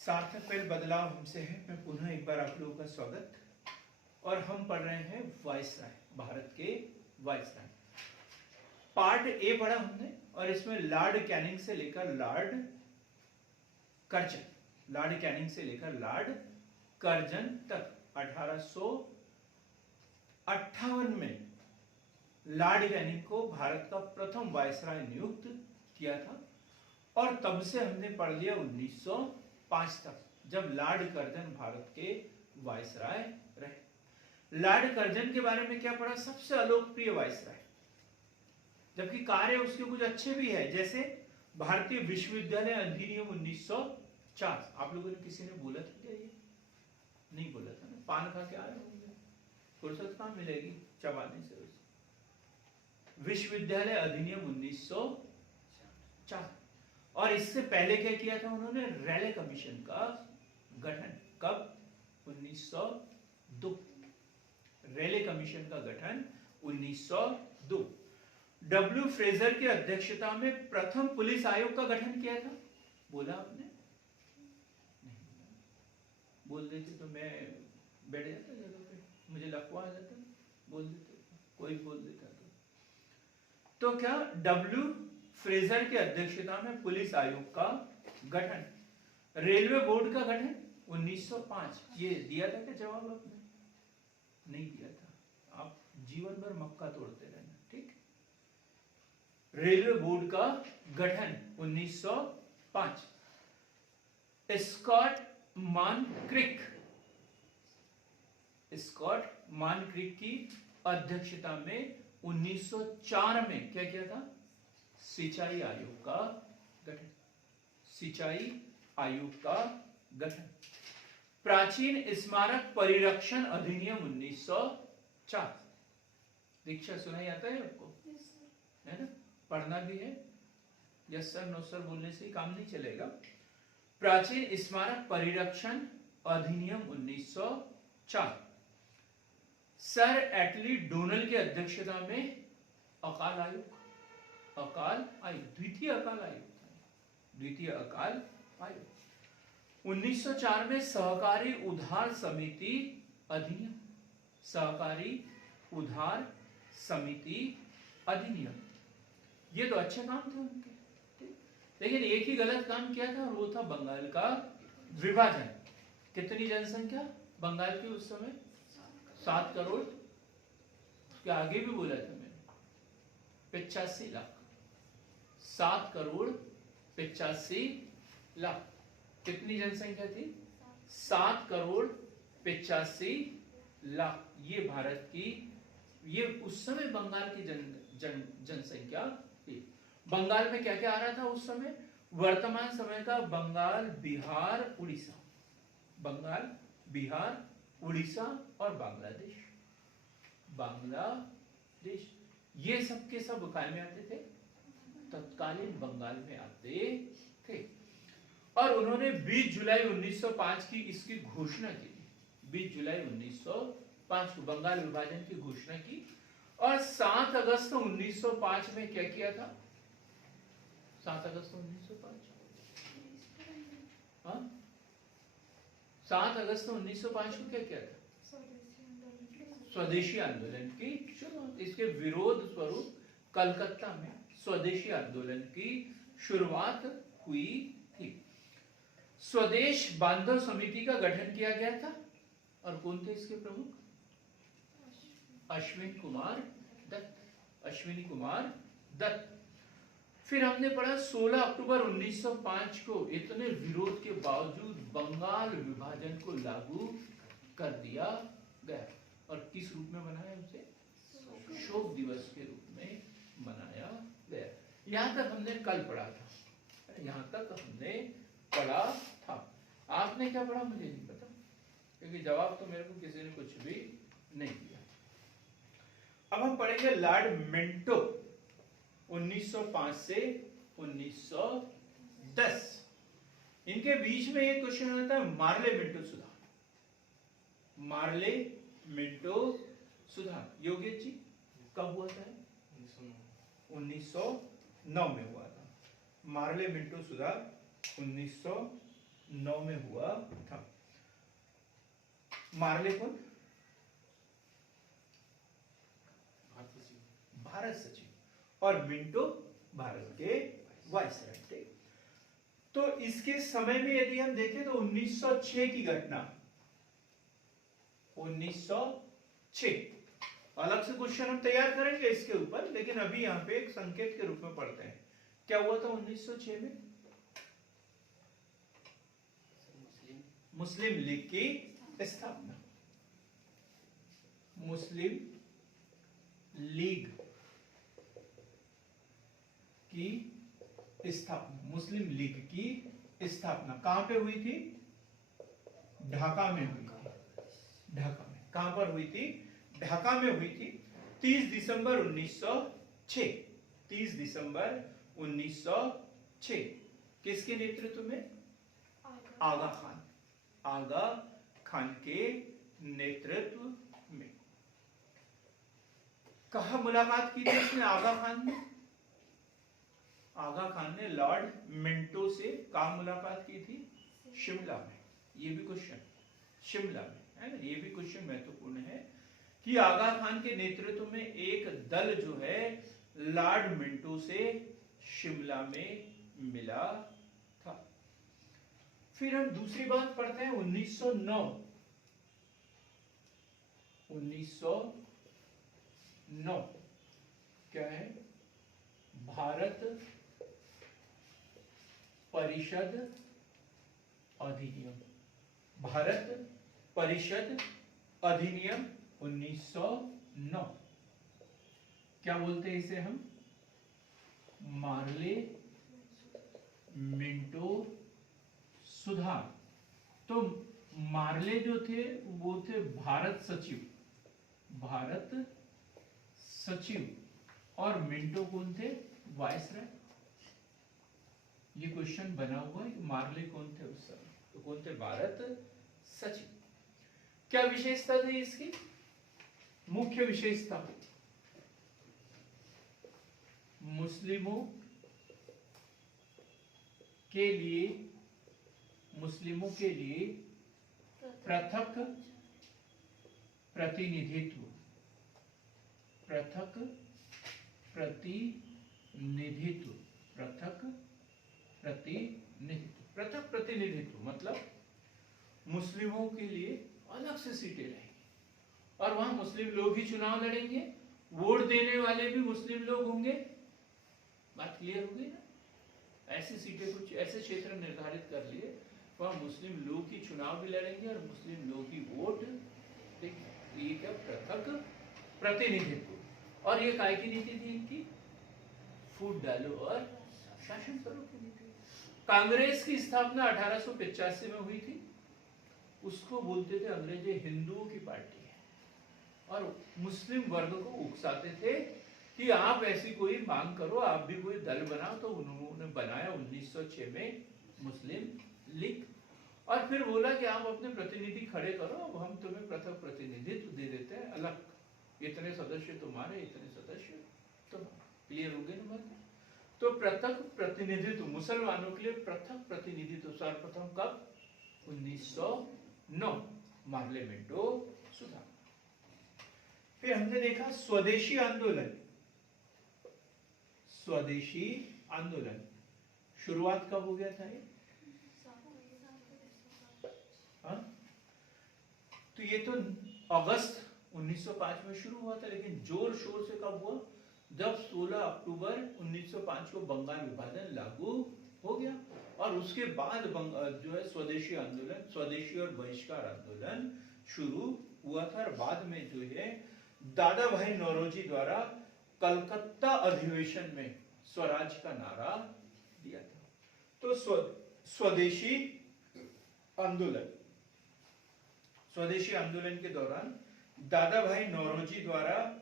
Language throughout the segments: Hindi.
सार्थक पहल बदलाव हमसे है। मैं पुनः एक बार आप लोगों का स्वागत। और हम पढ़ रहे हैं वायसराय, भारत के वायसराय। पार्ट ए पढ़ा हमने और इसमें लॉर्ड कैनिंग से लेकर लॉर्ड कर्जन तक 1858 में लॉर्ड कैनिंग को भारत का प्रथम वायसराय नियुक्त किया था। और तब से हमने पढ़ लिया 1905 तक, जब लॉर्ड कर्जन भारत के वायसराय रहे। लॉर्ड कर्जन के बारे में क्या पढ़ा? सबसे अलोकप्रिय वायसराय, जबकि कार्य उसके कुछ अच्छे भी है, जैसे भारतीय विश्वविद्यालय अधिनियम 1904। आप लोगों ने किसी ने बोला था क्या? ये नहीं बोला था ना। पान खा के आए होंगे, फुर्सत कहाँ मिलेगी चबाने से। विश्वविद्यालय अधिनियम 1904। और इससे पहले क्या किया था उन्होंने? रैले कमीशन का गठन। कब? 1902। रैले कमीशन का गठन 1902। डब्ल्यू फ्रेजर की अध्यक्षता में प्रथम पुलिस आयोग का गठन किया था। बोला आपने? नहीं बोल देते तो मैं बैठ जाता जगह पे, मुझे लखवा आ जाता। बोल देते, कोई बोल देता तो क्या? डब्ल्यू फ्रेजर की अध्यक्षता में पुलिस आयोग का गठन। रेलवे बोर्ड का गठन 1905। ये दिया था क्या जवाब आपने? नहीं दिया था। आप जीवन भर मक्का तोड़ते रहना, ठीक? रेलवे बोर्ड का गठन 1905। स्कॉट मानक्रिक की अध्यक्षता में 1904 में क्या किया था? सिंचाई आयोग का गठन। सिंचाई आयोग का गठन। प्राचीन स्मारक परिरक्षण अधिनियम 1904। दीक्षा सुनाई आता है आपको? है ना? पढ़ना भी है। यस सर नो सर बोलने से ही काम नहीं चलेगा। प्राचीन स्मारक परिरक्षण अधिनियम 1904। सर एटली डोनल की अध्यक्षता में अकाल आयोग, द्वितीय अकाल आयोग। 1904 में सहकारी उधार समिति अधिनियम, सहकारी उधार समिति अधिनियम। ये तो अच्छे काम थे उनके, लेकिन एक ही गलत काम किया था, और वो था बंगाल का विभाजन। कितनी जनसंख्या बंगाल की उस समय? 7 करोड़। क्या आगे भी बोला था मैंने? 85 लाख। 7 करोड़ 85 लाख। कितनी जनसंख्या थी? 7 करोड़ 85 लाख। ये भारत की, ये उस समय बंगाल की जनसंख्या थी। बंगाल में क्या क्या आ रहा था उस समय? वर्तमान समय का बंगाल, बिहार, उड़ीसा। बंगाल, बिहार, उड़ीसा और बांग्लादेश। ये सब के सब काय में आते थे? तत्कालीन बंगाल में आते थे। और उन्होंने 20 जुलाई 1905 की इसकी घोषणा की। 20 जुलाई 1905 को बंगाल विभाजन की घोषणा की। और 7 अगस्त 1905 में क्या किया था? 7 अगस्त 1905, 7 अगस्त 1905 को क्या किया था? स्वदेशी आंदोलन की शुरुआत। इसके विरोध स्वरूप कलकत्ता में स्वदेशी आंदोलन की शुरुआत हुई थी। स्वदेश बांधव समिति का गठन किया गया था। और कौन थे इसके प्रमुख? अश्विनी कुमार दत्त। फिर हमने पढ़ा 16 अक्टूबर 1905 को इतने विरोध के बावजूद बंगाल विभाजन को लागू कर दिया गया। और किस रूप में मनाया उसे? शोक दिवस के रूप में मनाया गया। यहां तक हमने कल पढ़ा था। यहां तक हमने पढ़ा था। आपने क्या पढ़ा मुझे नहीं पता, क्योंकि जवाब तो मेरे को किसी ने कुछ भी नहीं दिया। अब हम पढ़ेंगे लॉर्ड मिंटो 1905 से 1910। इनके बीच में एक क्वेश्चन आता है, मार्ले मिंटो सुधार। मार्ले मिंटो सुधार योगेश जी कब हुआ था? 1909 में हुआ था। मार्ले मिंटो सुधार 1909 1909 में हुआ था। मार्ले कौन? भारत सचिव। और मिंटो भारत के वायसराय थे। तो इसके समय में यदि हम देखें तो 1906 की घटना, 1906 अलग से क्वेश्चन हम तैयार करेंगे इसके ऊपर, लेकिन अभी यहां पे एक संकेत के रूप में पढ़ते हैं। क्या हुआ था 1906 में? मुस्लिम लीग की स्थापना। मुस्लिम लीग की स्थापना, मुस्लिम लीग की स्थापना कहां पे हुई थी? ढाका में हुई थी। ढाका में। कहां पर हुई थी? ढाका में हुई थी। 30 दिसंबर 1906। 30 दिसंबर 1906 किसके नेतृत्व में? आगा खान। आगा खान के नेतृत्व में। कहां मुलाकात की थी इसने आगा खान ने? आगा खान ने लॉर्ड मिंटो से कहां मुलाकात की थी? शिमला में। ये भी क्वेश्चन शिमला में है ना, ये भी क्वेश्चन महत्वपूर्ण है कि आगा खान के नेतृत्व में एक दल जो है लॉर्ड मिंटो से शिमला में मिला था। फिर हम दूसरी बात पढ़ते हैं 1909। 1909 क्या है? भारत परिषद अधिनियम। भारत परिषद अधिनियम 1909। क्या बोलते हैं इसे हम? मार्ले मिंटो सुधार। तो मार्ले जो थे वो थे भारत सचिव, भारत सचिव। और मिंटो कौन थे? वायसराय। ये क्वेश्चन बना हुआ है। मार्ले कौन थे उस समय? तो कौन थे? भारत सचिव। क्या विशेषता थी इसकी? मुख्य विशेषता मुस्लिमों के लिए, मुस्लिमों के लिए पृथक प्रतिनिधित्व, पृथक प्रतिनिधित्व, पृथक प्रतिनिधित्व। पृथक प्रतिनिधित्व मतलब मुस्लिमों के लिए अलग से सीटें रहेंगी और वहां मुस्लिम लोग ही चुनाव लड़ेंगे, वोट देने वाले भी मुस्लिम लोग होंगे। बात क्लियर हो गई ना? ऐसी सीटें, कुछ ऐसे क्षेत्र निर्धारित कर लिए वहां मुस्लिम लोग ही चुनाव भी लड़ेंगे और मुस्लिम लोग ही वोट देंगे। ये क्या? पृथक प्रतिनिधित्व। और ये काय की नीति थी इनकी? फूट डालो और शासन करो की नीति। कांग्रेस की स्थापना 1885 में हुई थी। उसको बोलते थे अंग्रेजी हिंदुओं की पार्टी है, और मुस्लिम वर्ग को उकसाते थे कि आप ऐसी कोई मांग करो, आप भी कोई दल बनाओ। तो उन्होंने बनाया 1906 में मुस्लिम लीग, और फिर बोला कि आप अपने प्रतिनिधि खड़े करो, अब हम तुम्हें पृथक प्रतिनिधित्व दे देते हैं अलग, इतने सदस्य तुम्हारे, इतने सदस्य तुम्हारे। क्लियर हो गए ना बात? तो पृथक प्रतिनिधित्व, मुसलमानों के लिए पृथक प्रतिनिधित्व सर्वप्रथम कब? 1909 मार्ले मिंटो सुधार। फिर हमने देखा स्वदेशी आंदोलन। स्वदेशी आंदोलन शुरुआत कब हो गया था ये? तो ये तो अगस्त 1905 में शुरू हुआ था, लेकिन जोर शोर से कब हुआ? जब 16 अक्टूबर 1905 को बंगाल विभाजन लागू हो गया, और उसके बाद जो है स्वदेशी आंदोलन, स्वदेशी और बहिष्कार आंदोलन शुरू हुआ था। और बाद में जो है दादा भाई नौरोजी द्वारा कलकत्ता अधिवेशन में स्वराज का नारा दिया था। तो स्वदेशी आंदोलन, स्वदेशी आंदोलन के दौरान दादा भाई नौरोजी द्वारा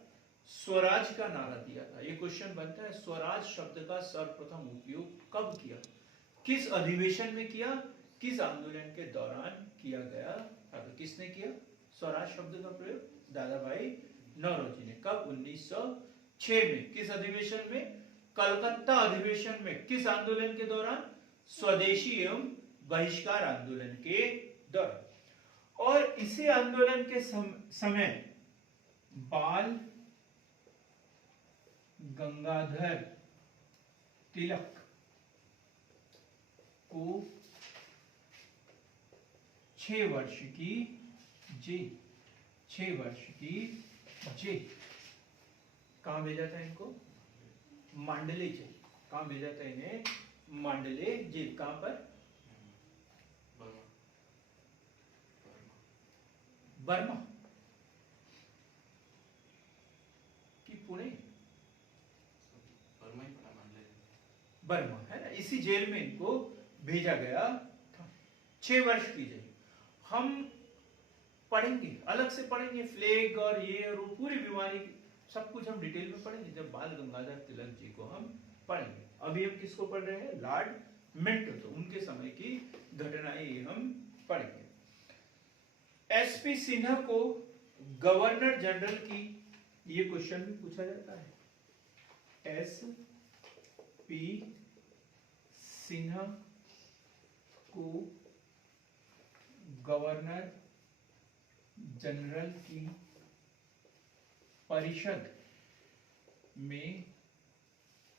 स्वराज का नारा दिया था। ये क्वेश्चन बनता है, स्वराज शब्द का सर्वप्रथम उपयोग कब किया, किस अधिवेशन में किया, किस आंदोलन के दौरान किया गया था? तो किसने किया स्वराज शब्द का प्रयोग? दादा भाई नौरोजी ने। कब? 1906 में। किस अधिवेशन में? कलकत्ता अधिवेशन में। किस आंदोलन के दौरान? स्वदेशी एवं बहिष्कार आंदोलन के दौरान। और इसी आंदोलन के समय बाल गंगाधर तिलक को 6 वर्ष की जेल, 6 वर्ष की जेल। कहां भेजा था इनको? मांडले जेल। कहां भेजा था इन्हें? मांडले जेल। कहां पर? बर्मा कि पुणे? बर्मा है ना, इसी जेल में इनको भेजा गया था। 6 वर्ष की जेल। हम पढ़ेंगे, अलग से पढ़ेंगे फ्लैग और ये और वो पूरी बीमारी सब कुछ हम डिटेल में पढ़ेंगे जब बाल गंगाधर तिलक जी को हम पढ़ेंगे। अभी हम किसको पढ़ रहे हैं? Lord Minto. तो उनके समय की घटनाएं हम पढ़ेंगे। एसपी सिन्हा को गवर्नर जनरल की, ये क्वेश्चन भी पूछा जाता है। एसपी सिन्हा को गवर्नर जनरल की परिषद में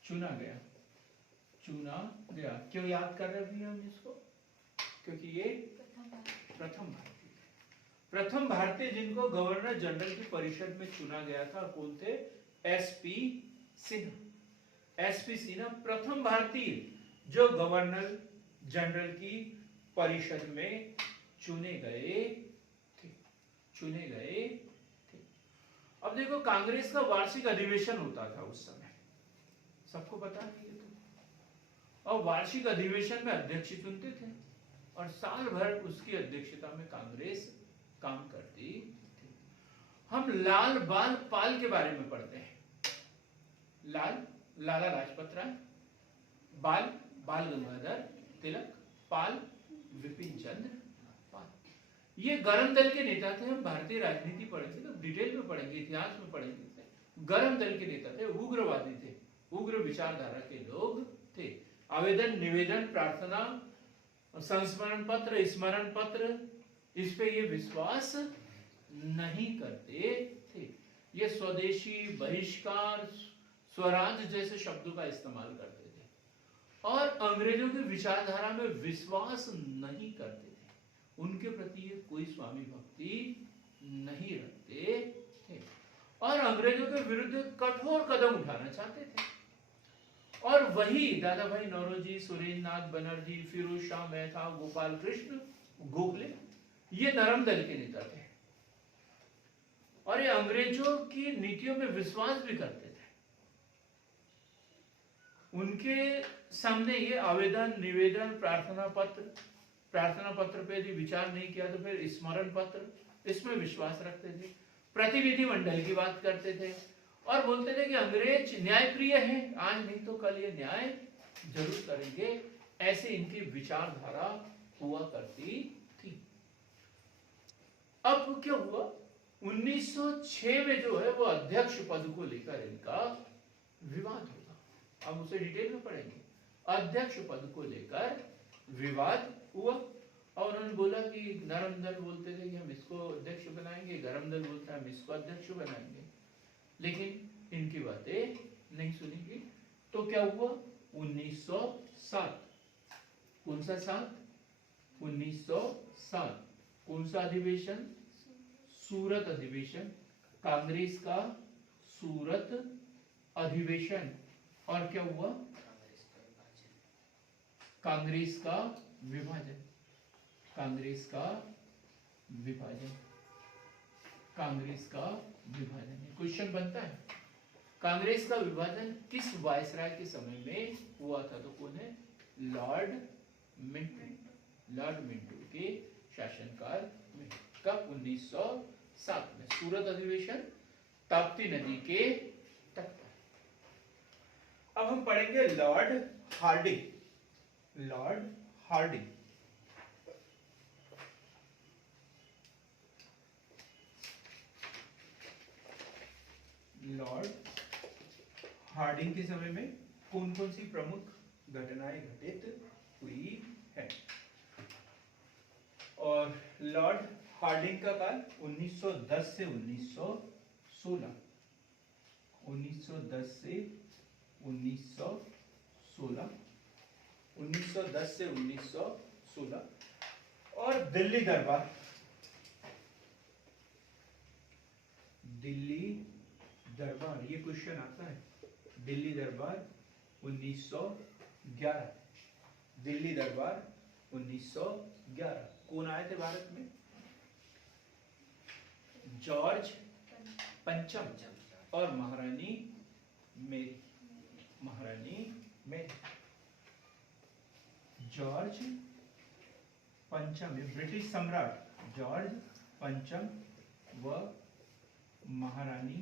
चुना गया। क्यों याद कर रहे हैं हम इसको? क्योंकि ये प्रथम भारतीय जिनको गवर्नर जनरल की परिषद में चुना गया था, कौन थे? एसपी सिन्हा। एसपी सिन्हा प्रथम भारतीय जो गवर्नर जनरल की परिषद में चुने गए थे। अब देखो, कांग्रेस का वार्षिक अधिवेशन होता था उस समय, सबको पता है ये तो। और वार्षिक अधिवेशन में अध्यक्ष चुनते थे और साल भर उसकी अध्यक्षता में कांग्रेस काम करती थी। हम लाल बाल पाल के बारे में पढ़ते हैं। लाला लाजपत राय, बाल गंगाधर तिलक, पाल विपिन चंद्र पाल। ये गरम दल के नेता थे। हम भारतीय राजनीति पढ़ेंगे तो डिटेल में पढ़ेंगे, इतिहास में पढ़ेंगे। गरम दल के नेता थे, उग्रवादी थे, उग्र विचारधारा के लोग थे। आवेदन, निवेदन, प्रार्थना, संस्मरण पत्र, स्मरण पत्र, इस पे ये विश्वास नहीं करते थे। ये स्वदेशी, बहिष्कार, स्वराज जैसे शब्दों का इस्तेमाल करते थे और अंग्रेजों की विचारधारा में विश्वास नहीं करते थे। उनके प्रति ये कोई स्वामी भक्ति नहीं रखते थे और अंग्रेजों के विरुद्ध कठोर कदम उठाना चाहते थे। और वही दादा भाई नौरोजी, सुरेंद्र नाथ बनर्जी, फिरोज शाह मेहता, गोपाल कृष्ण गोखले, ये नरम दल के नेता थे और ये अंग्रेजों की नीतियों में विश्वास भी करते थे। उनके सामने ये आवेदन, निवेदन, प्रार्थना पत्र पे यदि विचार नहीं किया तो फिर स्मरण पत्र, इसमें विश्वास रखते थे। प्रतिनिधि मंडल की बात करते थे और बोलते थे कि अंग्रेज न्यायप्रिय हैं, आज नहीं तो कल ये न्याय जरूर करेंगे। ऐसे इनकी विचारधारा हुआ करती थी। अब क्या हुआ? 1906 में जो है वो अध्यक्ष पद को लेकर इनका विवाद होगा। अब उसे डिटेल में पढ़ेंगे। अध्यक्ष पद को लेकर विवाद हुआ और उन्होंने बोला कि नरम दल बोलते थे कि हम इसको अध्यक्ष बनाएंगे, गरम दल बोलता है हम इसको अध्यक्ष बनाएंगे, लेकिन इनकी बातें नहीं सुनी गई। तो क्या हुआ? 1907। कौन सा साल? 1907। कौन सा अधिवेशन? सूरत अधिवेशन। कांग्रेस का सूरत अधिवेशन। और क्या हुआ? कांग्रेस का विभाजन। कांग्रेस का विभाजन। कांग्रेस का विभाजन। क्वेश्चन बनता है, कांग्रेस का विभाजन किस वायसराय के समय में हुआ था? तो कौन है? Lord Minto. लॉर्ड मिंटो के शासनकाल में। कब? 1907 में। सूरत अधिवेशन, ताप्ती नदी के तट पर। अब हम पढ़ेंगे Lord Hardinge. Lord Hardinge. Lord Hardinge के समय में कौन कौन सी प्रमुख घटनाएं घटित हुई है? लॉर्ड हार्डिंग का काल 1910 से 1916, 1910 से 1916, 1910 से 1916। और दिल्ली दरबार, दिल्ली दरबार, ये क्वेश्चन आता है। दिल्ली दरबार 1911, दिल्ली दरबार 1911। कौन आए थे भारत में? जॉर्ज पंचम और महारानी मेरी, महारानी मेरी। जॉर्ज पंचम, ब्रिटिश सम्राट जॉर्ज पंचम व महारानी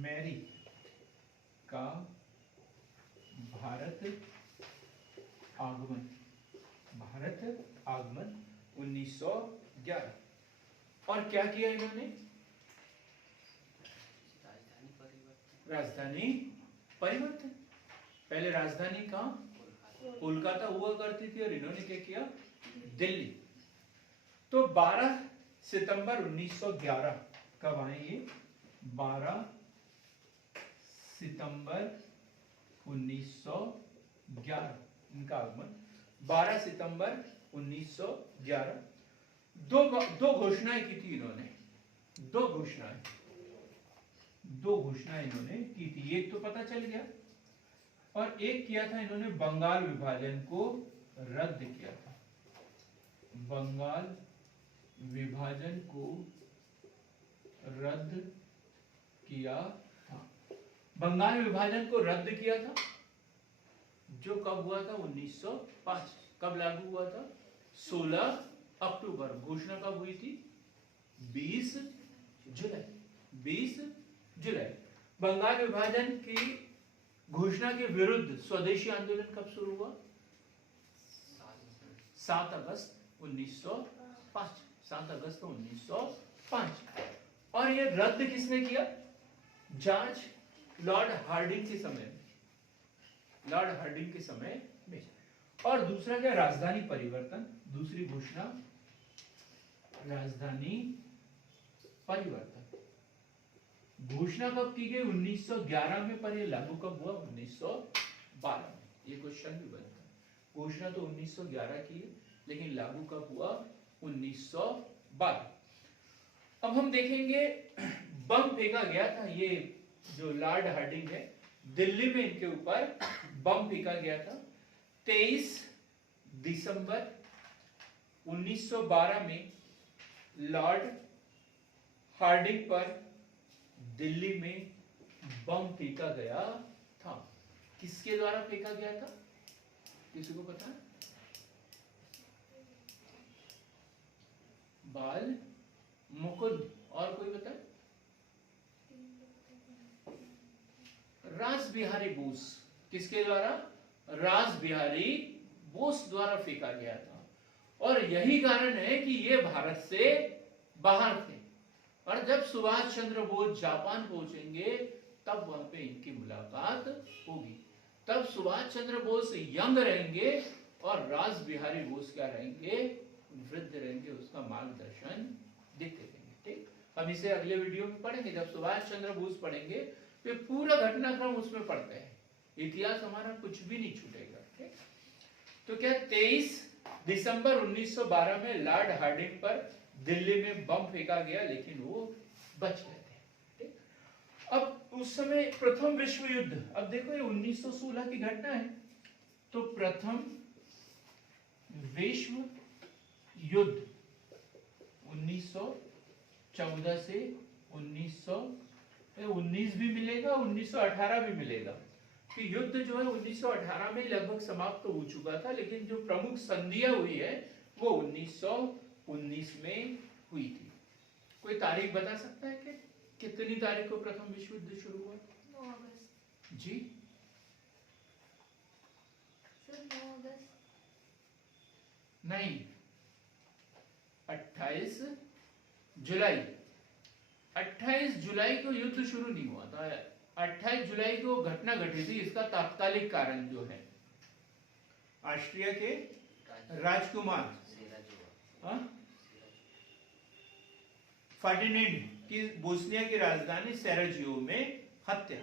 मैरी का भारत आगमन, भारत आगमन 1911। और क्या किया इन्होंने? राजधानी परिवर्तन। पहले राजधानी कहाँ? कोलकाता हुआ करती थी और इन्होंने क्या किया? दिल्ली। तो 12 सितंबर 1911 कब आए ये? 12 सितंबर 1911 इनका आगमन, 12 सितंबर 1911। दो घोषणाएं की थी इन्होंने, दो घोषणाएं इन्होंने की थी। एक तो पता चल गया, और एक किया था इन्होंने बंगाल विभाजन को रद्द किया था। बंगाल विभाजन को रद्द किया था। बंगाल विभाजन को रद्द किया था, जो कब हुआ था? 1905। कब लागू हुआ था? 16 अक्टूबर। घोषणा कब हुई थी? 20 जुलाई। 20 जुलाई। बंगाल विभाजन की घोषणा के विरुद्ध स्वदेशी आंदोलन कब शुरू हुआ? 7 अगस्त 1905। 7 अगस्त 1905। और यह रद्द किसने किया? जॉर्ज लॉर्ड हार्डिंग के समय में, लॉर्ड हार्डिंग के समय में। और दूसरा क्या? राजधानी परिवर्तन। दूसरी घोषणा राजधानी परिवर्तन। घोषणा कब की गई? 1911 में, पर यह लागू कब हुआ? 1912 में। ये क्वेश्चन भी बनता है। घोषणा तो 1911 की है, लेकिन लागू कब हुआ? 1912। अब हम देखेंगे, बम फेंका गया था। ये जो लॉर्ड हार्डिंग है, दिल्ली में इनके ऊपर बम फेंका गया था 23 दिसंबर 1912 में। लॉर्ड हार्डिंग पर दिल्ली में बम फेंका गया था। किसके द्वारा फेंका गया था? किसी को पता है? बाल मुकुंद। और कोई बता? रास बिहारी बोस। किसके द्वारा? रास बिहारी बोस द्वारा फेंका गया था। और यही कारण है कि ये भारत से बाहर थे। और जब सुभाष चंद्र बोस जापान पहुंचेंगे, तब वहां पे इनकी मुलाकात होगी। तब सुभाष चंद्र बोस यंग रहेंगे और रास बिहारी बोस क्या रहेंगे? वृद्ध रहेंगे। उसका मार्गदर्शन देते रहेंगे। ठीक, हम इसे अगले वीडियो में पढ़ेंगे। जब सुभाष चंद्र बोस पढ़ेंगे तो पूरा घटनाक्रम उसमें पढ़ते हैं। इतिहास हमारा कुछ भी नहीं छूटेगा। ठीक, तो क्या 23 दिसंबर 1912 में लॉर्ड हार्डिंग पर दिल्ली में बम फेंका गया, लेकिन वो बच गए थे। ठीक, अब उस समय प्रथम विश्व युद्ध, अब देखो ये 1916 की घटना है, तो प्रथम विश्व युद्ध 1914 से 1919 भी मिलेगा, 1918 भी मिलेगा। कि युद्ध जो है 1918 में लगभग समाप्त हो चुका था, लेकिन जो प्रमुख संधियां हुई है वो 1919 में हुई थी। कोई तारीख बता सकता है कि कितनी तारीख को प्रथम विश्व युद्ध शुरू हुआ? 9 अगस्त। जी सर 9 अगस्त नहीं, 28 जुलाई। 28 जुलाई को युद्ध शुरू नहीं हुआ था। 28 जुलाई को घटना घटी थी। इसका तात्कालिक कारण जो है, ऑस्ट्रिया के राजकुमार फर्डिनेंड की बोस्निया की राजधानी सेराजियो में हत्या।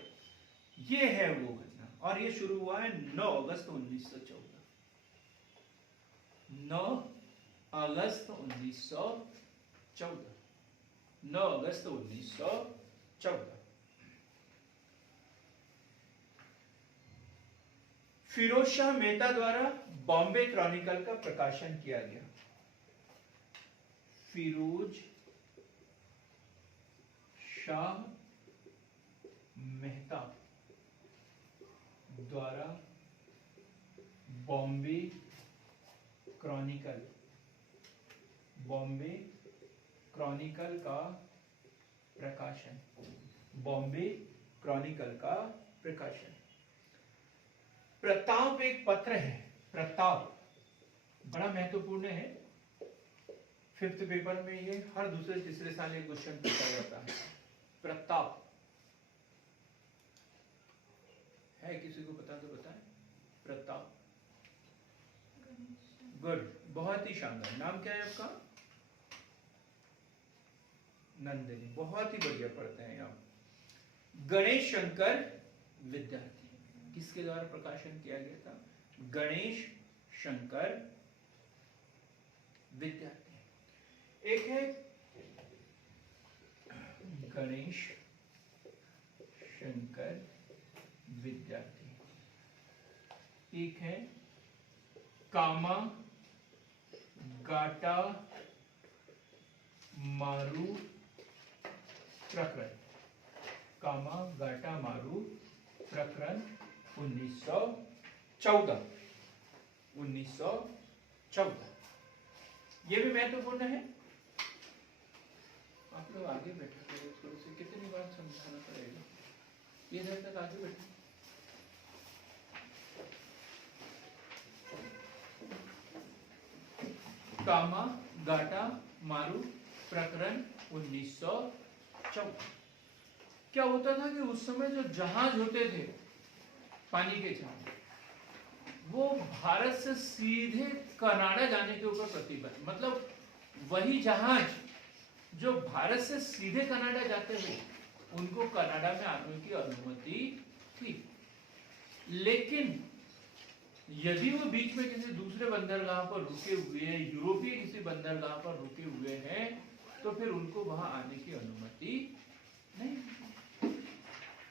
ये है वो घटना, और ये शुरू हुआ है 9 अगस्त 1914। 9 अगस्त 1914। 9 अगस्त 1914। फिरोज शाह मेहता द्वारा बॉम्बे क्रॉनिकल का प्रकाशन किया गया। फिरोज शाह मेहता द्वारा बॉम्बे क्रॉनिकल, बॉम्बे क्रॉनिकल का प्रकाशन, बॉम्बे क्रॉनिकल का प्रकाशन। प्रताप एक पत्र है। प्रताप बड़ा महत्वपूर्ण है। 5th पेपर में ये हर दूसरे तीसरे साल एक क्वेश्चन पूछा जाता है। प्रताप है, किसी को पता तो बताएं। प्रताप, गुड, बहुत ही शानदार। नाम क्या है आपका? नंदिनी, बहुत ही बढ़िया पढ़ते हैं आप। गणेश शंकर विद्यार्थी किसके द्वारा प्रकाशन किया गया था? गणेश शंकर विद्यार्थी। एक है गणेश शंकर विद्यार्थी, एक है कामा गाटा मारू प्रकरण। कामा गाटा मारू प्रकरण 1914। 1914 ये भी महत्वपूर्ण है। आप लोग आगे बैठे थे, थोड़ी सी कितनी बार समझाना पड़ेगा? ये देर तक आगे बैठे। कामा गाटा मारू प्रकरण 1914। क्या होता था कि उस समय जो जहाज होते थे, पानी के जहाज, वो भारत से सीधे कनाडा जाने के ऊपर प्रतिबंध, मतलब वही जहाज जो भारत से सीधे कनाडा जाते थे उनको कनाडा में आने की अनुमति थी। लेकिन यदि वो बीच में किसी दूसरे बंदरगाह पर रुके हुए, यूरोपीय किसी बंदरगाह पर रुके हुए हैं, तो फिर उनको वहां आने की अनुमति नहीं।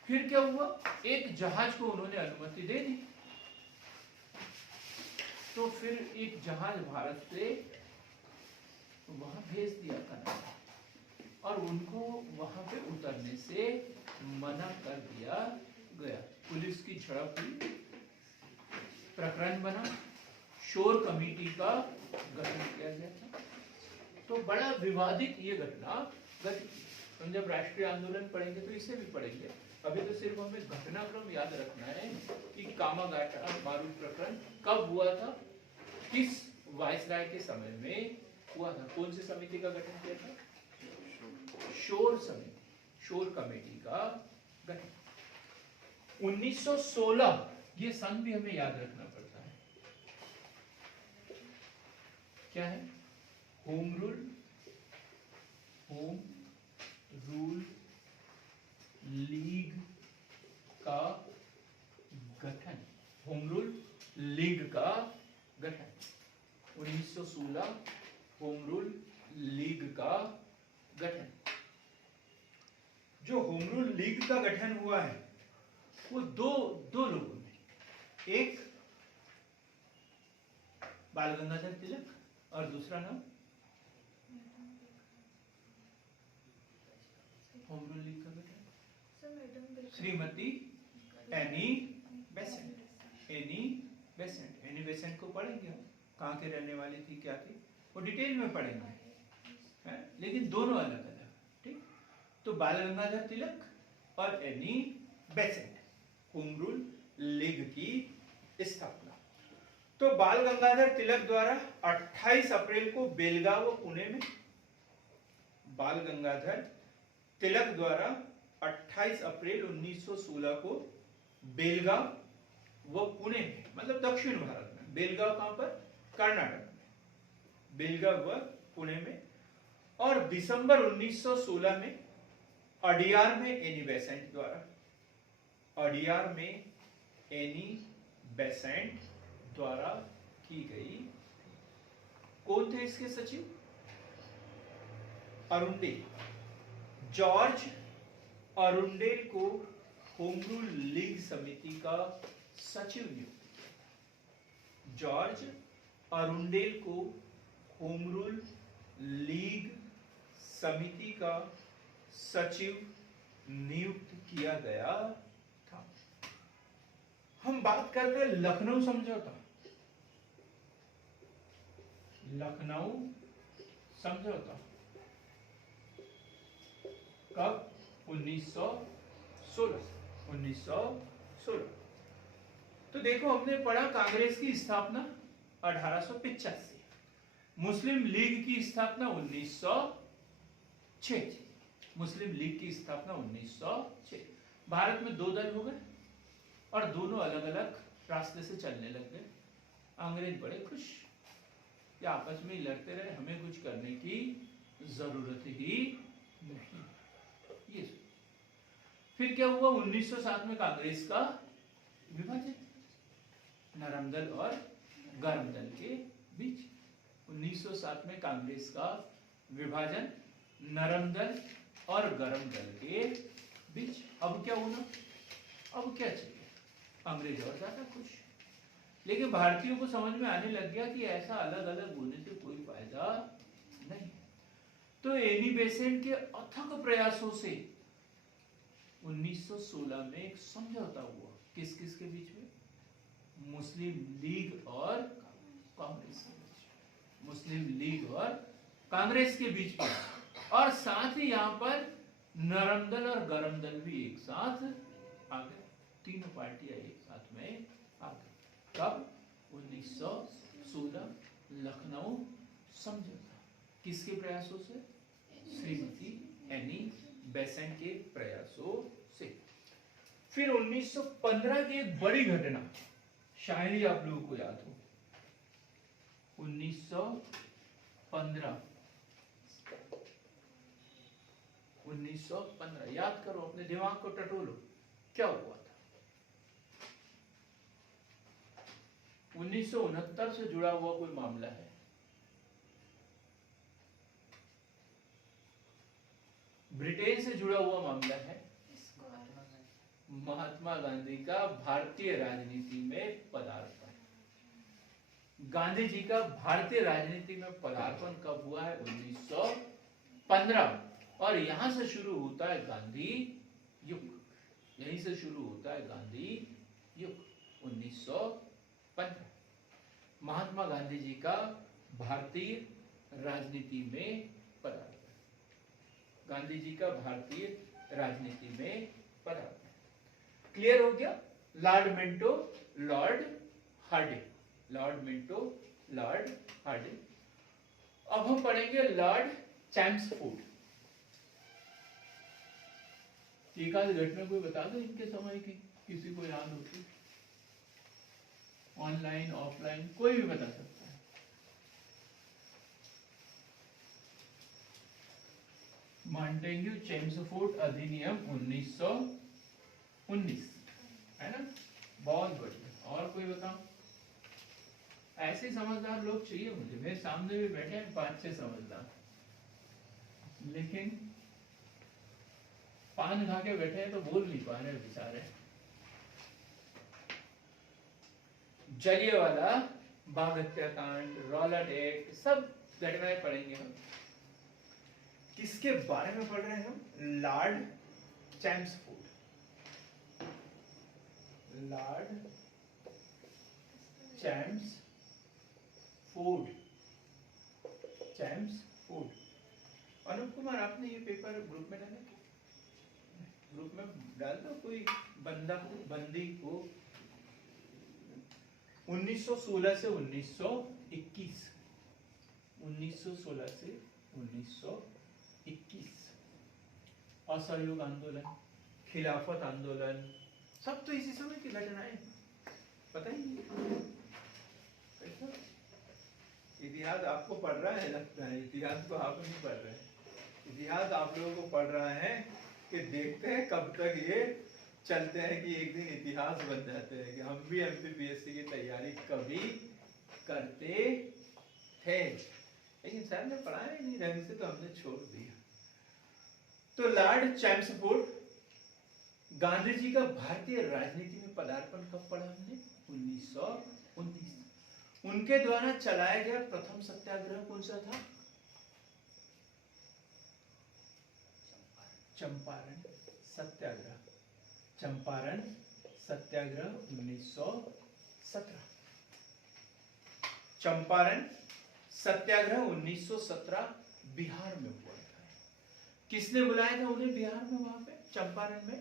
फिर क्या हुआ? एक जहाज को उन्होंने अनुमति दे दी, तो फिर एक जहाज भारत से वहां भेज दिया कनाडा, और उनको वहां पे उतरने से मना कर दिया गया। पुलिस की झड़प हुई, प्रकरण बना, शोर कमेटी का गठन किया गया था। तो बड़ा विवादित ये घटना घटी। हम जब राष्ट्रीय आंदोलन पढ़ेंगे तो इसे भी पढ़ेंगे। अभी तो सिर्फ हमें घटनाक्रम याद रखना है कि कामागाटा मारू प्रकरण कब हुआ था, किस वायसराय के समय में हुआ था, कौन सी समिति का गठन किया था? शोर समिति, शोर कमेटी का गठन। 1916, ये सन भी हमें याद रखना पड़ता है। क्या है? होम रूल लीग का गठन। होम रूल लीग का गठन 1916, होम रूल लीग का गठन। जो होम रूल लीग का गठन हुआ है वो दो लोगों में, एक बाल गंगाधर तिलक और दूसरा नाम होम रूल लीग का गठन Shrimati Annie Besant. Annie Besant को पढ़ेंगे हम, कहाँ के रहने वाली थी, क्या थी, वो डिटेल में पढ़ेंगे, है? लेकिन दोनों अलग अलग, ठीक। तो बाल गंगाधर तिलक और Annie Besant, home rule league की स्थापना। तो बाल गंगाधर तिलक द्वारा 28 अप्रैल को बेलगांव व पुणे में, बाल गंगाधर तिलक द्वारा 28 अप्रैल 1916 को बेलगांव व पुणे में, मतलब दक्षिण भारत में, बेलगांव कहां पर? कर्नाटक में, बेलगांव व पुणे में और दिसंबर 1916 में अडियार में एनी बेसेंट द्वारा, अडियार में एनी बेसेंट द्वारा की गई। कौन थे इसके सचिव? अरुंडेल। जॉर्ज अरुंडेल को होम रूल लीग समिति का सचिव नियुक्त किया। जॉर्ज अरुंडेल को होम रूल लीग समिति का सचिव नियुक्त किया गया था। हम बात कर रहे हैं लखनऊ समझौता। लखनऊ समझौता कब? 1916। 1916। तो देखो, हमने पढ़ा कांग्रेस की स्थापना 1885, मुस्लिम लीग की स्थापना 1906। मुस्लिम लीग की स्थापना 1906। भारत में दो दल हो गए और दोनों अलग अलग रास्ते से चलने लग गए। अंग्रेज बड़े खुश, या आपस में ही लड़ते रहे, हमें कुछ करने की जरूरत ही नहीं। ये फिर क्या हुआ? 1907 में कांग्रेस का विभाजन, नरम दल और गर्म दल के बीच। 1907 में कांग्रेस का विभाजन नरम दल और गर्म दल के बीच। अब क्या होना? अब क्या चाहिए? अंग्रेज और ज्यादा खुश, लेकिन भारतीयों को समझ में आने लग गया कि ऐसा अलग अलग होने से कोई फायदा नहीं। तो एनी बेसेंट के अथक प्रयासों से 1916 में एक समझौता हुआ। किस किस के बीच में? मुस्लिम लीग और कांग्रेस के बीच। मुस्लिम लीग और कांग्रेस के बीच में, और साथ ही यहां पर नरम दल और गरम दल भी एक साथ आ गए। तीनों पार्टियां एक साथ में आ गई। कब? 1916 लखनऊ समझौता। किसके प्रयासों से? श्रीमती एनी बेसेंट के प्रयासों से। फिर 1915 की एक बड़ी घटना, शायद ही आप लोगों को याद हो। 1915 याद करो, अपने दिमाग को टटोलो, क्या हुआ था? 1969 से जुड़ा हुआ कोई मामला है? ब्रिटेन से जुड़ा हुआ मामला है। महात्मा गांधी का भारतीय राजनीति में पदार्पण। गांधी जी का भारतीय राजनीति में पदार्पण कब हुआ है? 1915। और यहां से शुरू होता है गांधी युग। यहीं से शुरू होता है गांधी युग। 1915 महात्मा गांधी जी का भारतीय राजनीति में पदार्पण। गांधी जी का भारतीय राजनीति में पदार्पण। क्लियर हो गया? Lord Minto, Lord Hardinge, Lord Minto, Lord Hardinge. अब हम पढ़ेंगे लॉर्ड चैम्सफोर्ड। एक आध घटना कोई बता दो इनके समय की, किसी को याद होती? ऑनलाइन ऑफलाइन कोई भी बता सकता है। मॉन्टेग्यू चैम्सफोर्ड अधिनियम 1919, है ना? बहुत बढ़िया। और कोई बताओ? ऐसे समझदार लोग चाहिए मुझे। मेरे सामने भी बैठे हैं 5-6 समझदार, लेकिन पान खा के बैठे हैं तो बोल नहीं पा रहे बेचारे। जलियांवाला बाग हत्याकांड, रॉलेट एक्ट, सब घटनाएं पढ़ेंगे हम। किसके बारे में पढ़ रहे हैं हम? Lord Chelmsford. Lord Chelmsford. Chelmsford. Anoop Kumar, आपने ये पेपर ग्रुप में डाला? ग्रुप में डाल दो कोई बंदी को। 1916 से 1921, 1916 से 1921 असहयोग आंदोलन, खिलाफत आंदोलन, सब तो इसी समय की घटनाएं। पता ही इतिहास आपको पढ़ रहा है, लगता है इतिहास को आप नहीं पढ़ रहे हैं। इतिहास आप लोगों को पढ़ रहा है कि देखते हैं कब तक ये चलते हैं कि एक दिन इतिहास बन जाते हैं कि हम भी एमपीपीएससी की तैयारी कभी करते थे, लेकिन सर ने पढ़ाया ही नहीं ढंग से तो हमने छोड़ दिया। तो लॉर्ड चैम्सफोर्ड, गांधी जी का भारतीय राजनीति में पदार्पण कब पढ़ा हमने? 1919। उनके द्वारा चलाया गया प्रथम सत्याग्रह कौन सा था? चंपारण सत्याग्रह। चंपारण सत्याग्रह 1917। चंपारण सत्याग्रह 1917 बिहार में हुआ था। किसने बुलाया था उन्हें बिहार में, वहां पे चंपारण में?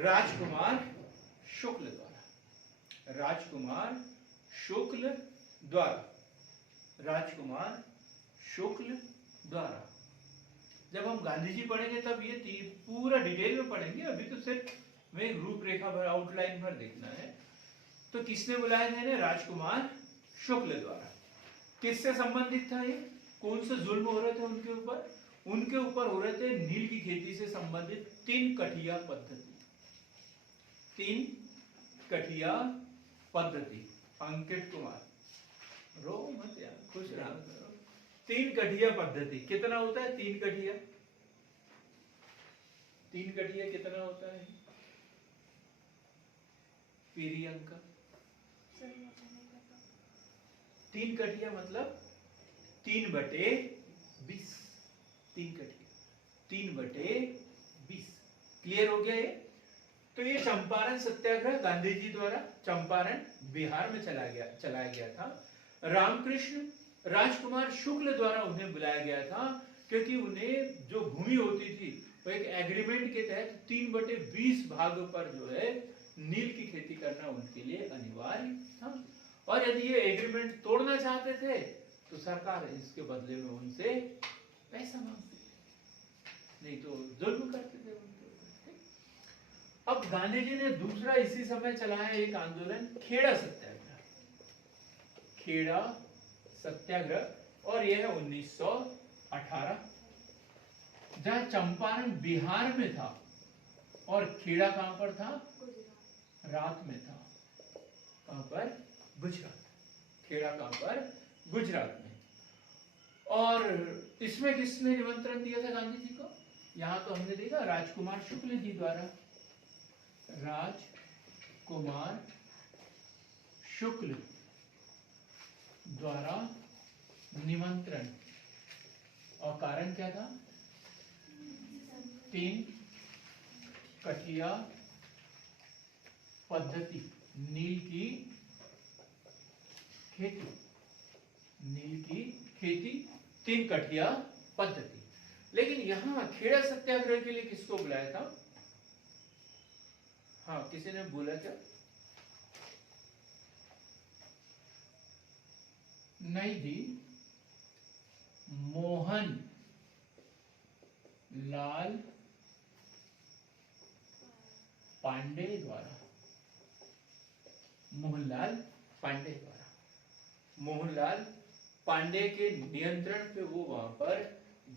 राजकुमार शुक्ल द्वारा। राजकुमार शुक्ल द्वारा। राजकुमार शुक्ल द्वारा। जब हम गांधी जी पढ़ेंगे तब ये पूरा डिटेल में पढ़ेंगे, अभी तो सिर्फ में रूपरेखा भर, आउटलाइन भर देखना है। तो किसने बुलाया था इन्हें? राजकुमार शुक्ल द्वारा। किससे संबंधित था ये? कौन से जुल्म हो रहे थे उनके ऊपर? उनके ऊपर हो रहे थे नील की खेती से संबंधित 3 कठिया पद्धति। 3 कठिया पद्धति। अंकित कुमार, रो मत यार, खुश रहा करो। 3 कठिया पद्धति कितना होता है? 3 कठिया, 3 कठिया कितना होता है? प्रियंका, 3 कठिया मतलब 3/20। 3 कठिया 3/20। क्लियर हो गया ये? तो ये चंपारण सत्याग्रह गांधी जी द्वारा चंपारण बिहार में चलाया गया था। रामकृष्ण राजकुमार शुक्ल द्वारा उन्हें बुलाया गया था, क्योंकि उन्हें जो भूमि होती थी वो एक एग्रीमेंट के तहत 3/20 भाग पर जो है नील की खेती करना उनके लिए अनिवार्य था। और यदि ये एग्रीमेंट तोड़ना चाहते थे तो सरकार इसके बदले में उनसे पैसा मांगती थी, नहीं तो जुल्म करते थे उनके ऊपर। अब गांधी जी ने दूसरा इसी समय चलाया एक आंदोलन, खेड़ा सत्याग्रह। खेड़ा सत्याग्रह, और यह है 1918, जहां चंपारण बिहार में था और खेड़ा कहां पर था? रात में था। कहां पर? गुजरात। खेड़ा कहां पर? गुजरात में। और इसमें किसने निमंत्रण दिया था गांधी जी को? यहां तो हमने देखा राजकुमार शुक्ल जी द्वारा। राजकुमार शुक्ल द्वारा निमंत्रण, और कारण क्या था? 3 कठिया पद्धति, नील की खेती। नील की खेती, 3 कठिया पद्धति। लेकिन यहां खेड़ा सत्याग्रह के लिए किसको बुलाया था? हाँ, किसी ने बोला क्या? नहीं जी, मोहन लाल पांडे द्वारा। मोहनलाल पांडे द्वारा। मोहनलाल पांडे के नियंत्रण पे वो वहां पर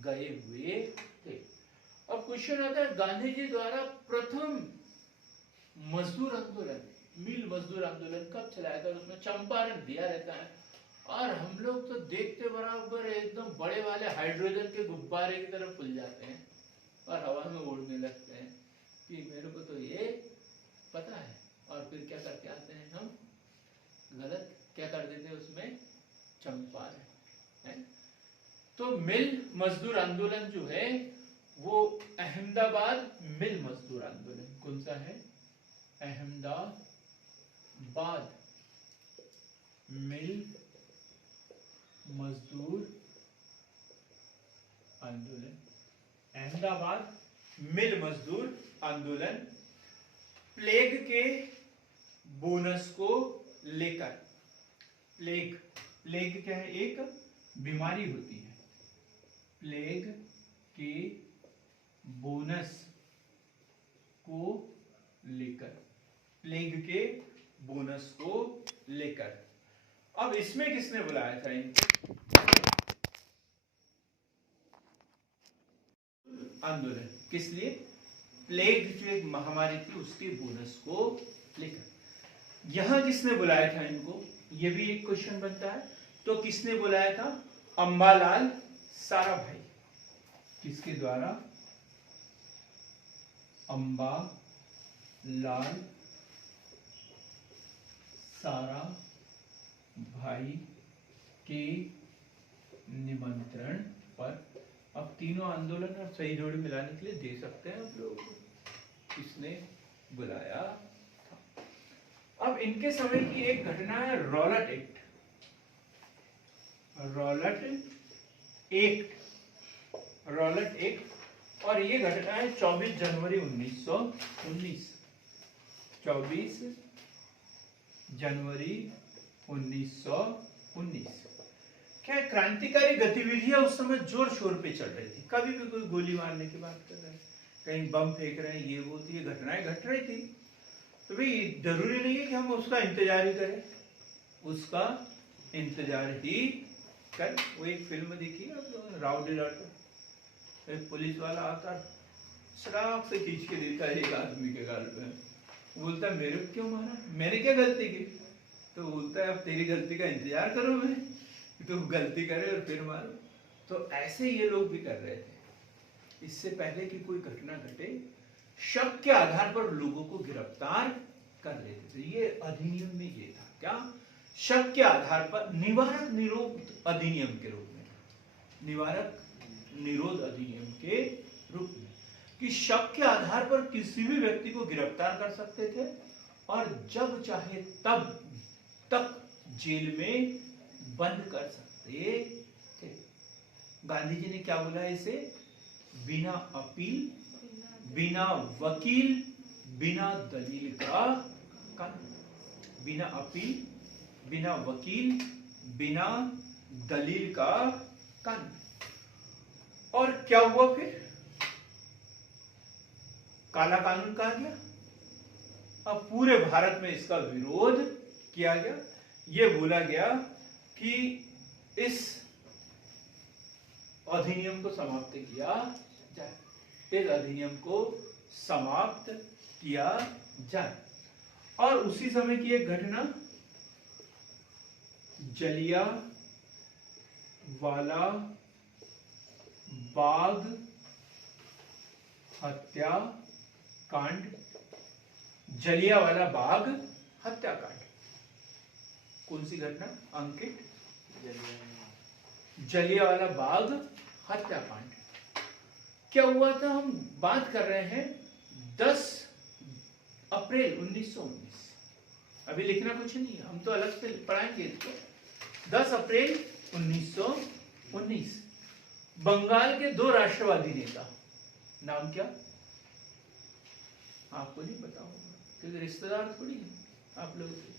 गए हुए थे। अब क्वेश्चन आता है, गांधी जी द्वारा प्रथम मजदूर आंदोलन, मिल मजदूर आंदोलन कब चलाया था? उसमें चंपारण दिया रहता है, और हम लोग तो देखते बराबर एकदम बड़े वाले हाइड्रोजन के गुब्बारे की तरफ फुल जाते हैं और हवा में उड़ने लगते हैं कि मेरे को तो ये पता है, और फिर क्या करके आते हैं हम? गलत क्या कर देते हैं उसमें? चंपारण है। तो मिल मजदूर आंदोलन जो है वो अहमदाबाद मिल मजदूर आंदोलन, कौन सा है? अहमदाबाद मिल मजदूर आंदोलन। अहमदाबाद मिल मजदूर आंदोलन प्लेग के बोनस को लेकर। प्लेग क्या है? एक बीमारी होती है। प्लेग के बोनस को लेकर। प्लेग के बोनस को लेकर। अब इसमें किसने बुलाया था इनको? आंदोलन किस लिए? प्लेग जो एक महामारी थी उसके बोनस को लेकर। यहां किसने बुलाया था इनको? ये भी एक क्वेश्चन बनता है। तो किसने बुलाया था? अंबालाल साराभाई। किसके द्वारा? अंबालाल साराभाई के निमंत्रण पर। अब तीनों आंदोलन और सही जोड़ी मिलाने के लिए दे सकते हैं आप लोगों को। किसने बुलाया था? अब इनके समय की एक घटना है Rowlatt act. Rowlatt act, Rowlatt act, और ये घटना है 24 जनवरी 1919। 24 जनवरी 1919। क्या क्रांतिकारी गतिविधियां उस समय जोर शोर पे चल रही थी। कभी भी कोई गोली मारने की बात कर रहे हैं, कहीं बम फेंक रहे हैं, ये वो, ये घटनाएं घट रही थी। तो भाई जरूरी नहीं है कि हम उसका इंतजार ही करें, उसका इंतजार ही कर। वो एक फिल्म देखी है राउडी लॉटर, एक पुलिस वाला आता शराब से खींच के देता है एक आदमी के गाल पे, बोलता है मेरे को क्यों मारा, मैंने क्या गलती की? तो बोलता है अब तेरी गलती का इंतजार करो मैं, तो गलती करे और फिर मारो। तो ऐसे ये लोग भी कर रहे थे। इससे पहले कि कोई घटना घटे, शक के आधार पर लोगों को गिरफ्तार कर लेते थे। ये अधिनियम में ये था, क्या? शक के आधार पर निवारक निरोध अधिनियम के रूप में, निवारक निरोध अधिनियम के रूप में, कि शक के आधार पर किसी भी व्यक्ति को गिरफ्तार कर सकते थे और जब चाहे तब तक जेल में बंद कर सकते थे। गांधी जी ने क्या बोला इसे? बिना अपील, बिना वकील, बिना दलील का कानून। बिना अपील, बिना वकील, बिना दलील का कानून। और क्या हुआ फिर? काला कानून कहा गया। अब पूरे भारत में इसका विरोध किया गया। यह बोला गया कि इस अधिनियम को समाप्त किया जाए, इस अधिनियम को समाप्त किया जाए। और उसी समय की एक घटना, जलियांवाला बाग हत्याकांड। जलियांवाला बाग हत्याकांड कौन सी घटना अंकित? जलियांवाला बाग हत्याकांड। क्या हुआ था? हम बात कर रहे हैं 10 अप्रैल 1919। अभी लिखना कुछ नहीं है, हम तो अलग से पढ़ाएंगे इसको। 10 अप्रैल 1919 बंगाल के 2 राष्ट्रवादी नेता, नाम क्या? आपको नहीं पता होगा क्योंकि रिश्तेदार थोड़ी है आप लोगों के।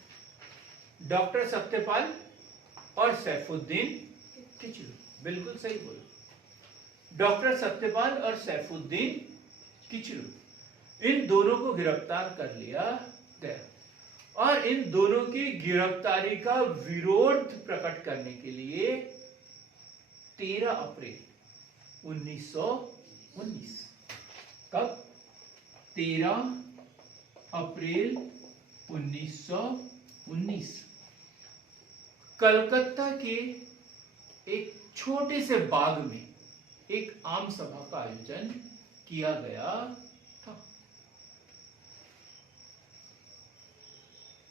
डॉक्टर सत्यपाल और सैफुद्दीन किचलू। बिल्कुल सही बोला, डॉक्टर सत्यपाल और सैफुद्दीन किचलू। इन दोनों को गिरफ्तार कर लिया गया और इन दोनों की गिरफ्तारी का विरोध प्रकट करने के लिए 13 अप्रैल 1919, कब? 13 अप्रैल 1919 कलकत्ता के एक छोटे से बाग में एक आम सभा का आयोजन किया गया था।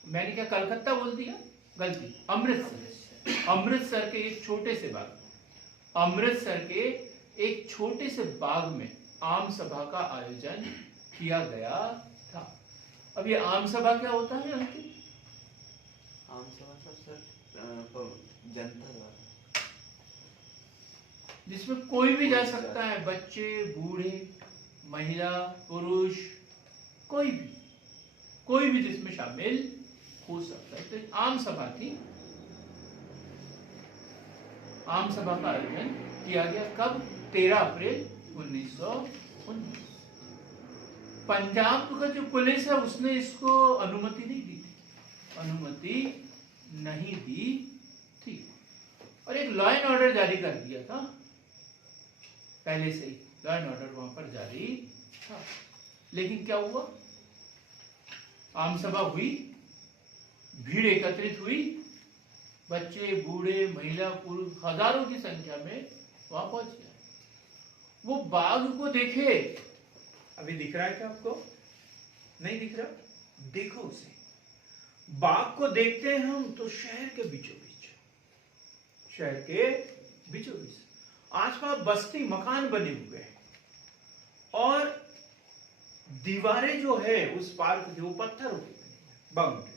मैंने क्या कलकत्ता बोल दिया? गलती, अमृतसर। अमृतसर के एक छोटे से बाग, अमृतसर के एक छोटे से बाग में आम सभा का आयोजन किया गया था। अब ये आम सभा क्या होता है अंकित? आम सभा सर जनता द्वारा, जिसमें कोई भी जा सकता है, बच्चे, बूढ़े, महिला, पुरुष, कोई भी जिसमें शामिल हो सकता है। तो आम सभा थी। आम सभा का आयोजन किया गया कब? 13 अप्रैल 1919। पंजाब का जो पुलिस है उसने इसको अनुमति नहीं दी थी, अनुमति नहीं दी और एक लॉ एंड ऑर्डर जारी कर दिया था, पहले से ही लॉ एंड ऑर्डर वहां पर जारी था। लेकिन क्या हुआ, आम सभा हुई, भीड़ एकत्रित हुई, बच्चे, बूढ़े, महिला, पुरुष हजारों की संख्या में वहां पहुंच गए। वो बाघ को देखे, अभी दिख रहा है क्या आपको? नहीं दिख रहा? देखो उसे। बाघ को देखते हैं हम तो शहर के बीचों बीच, शहर के बीचों बीच आसपास बस्ती मकान बने हुए हैं और दीवारें जो है उस पार्क की वो पत्थरों की बनी है, बाउंड्रीज।